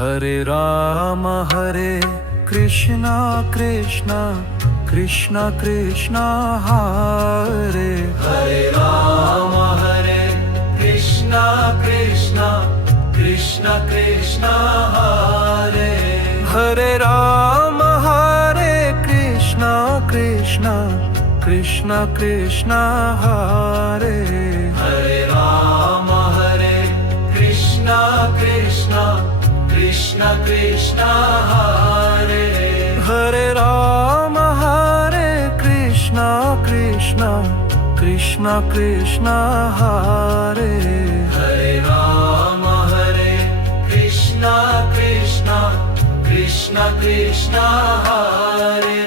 Hare Krishna Krishna Krishna Krishna Hare Hare Ram Hare Krishna Krishna Krishna Krishna Hare Hare Ram Hare Krishna Krishna Krishna Krishna Hare Hare Ram Hare Krishna Krishna Krishna Krishna Hare Hare Ram Hare Krishna Krishna Krishna Krishna Hare Hare Ram Hare Krishna Krishna Krishna Krishna Hare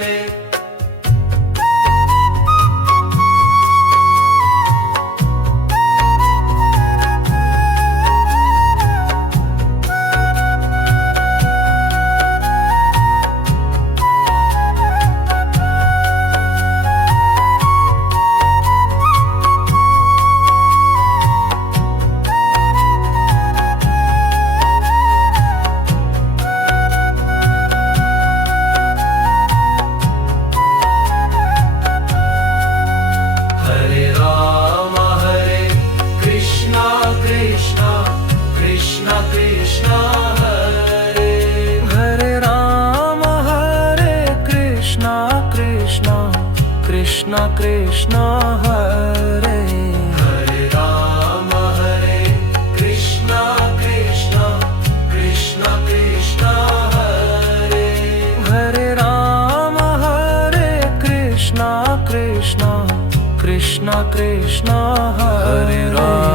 Krishna Krishna Hare Hare Ram Hare Krishna Krishna Krishna Krishna Hare Hare Ram Hare Krishna Krishna Krishna Krishna Hare Hare Ram Hare Krishna Krishna Krishna Krishna Hare Ram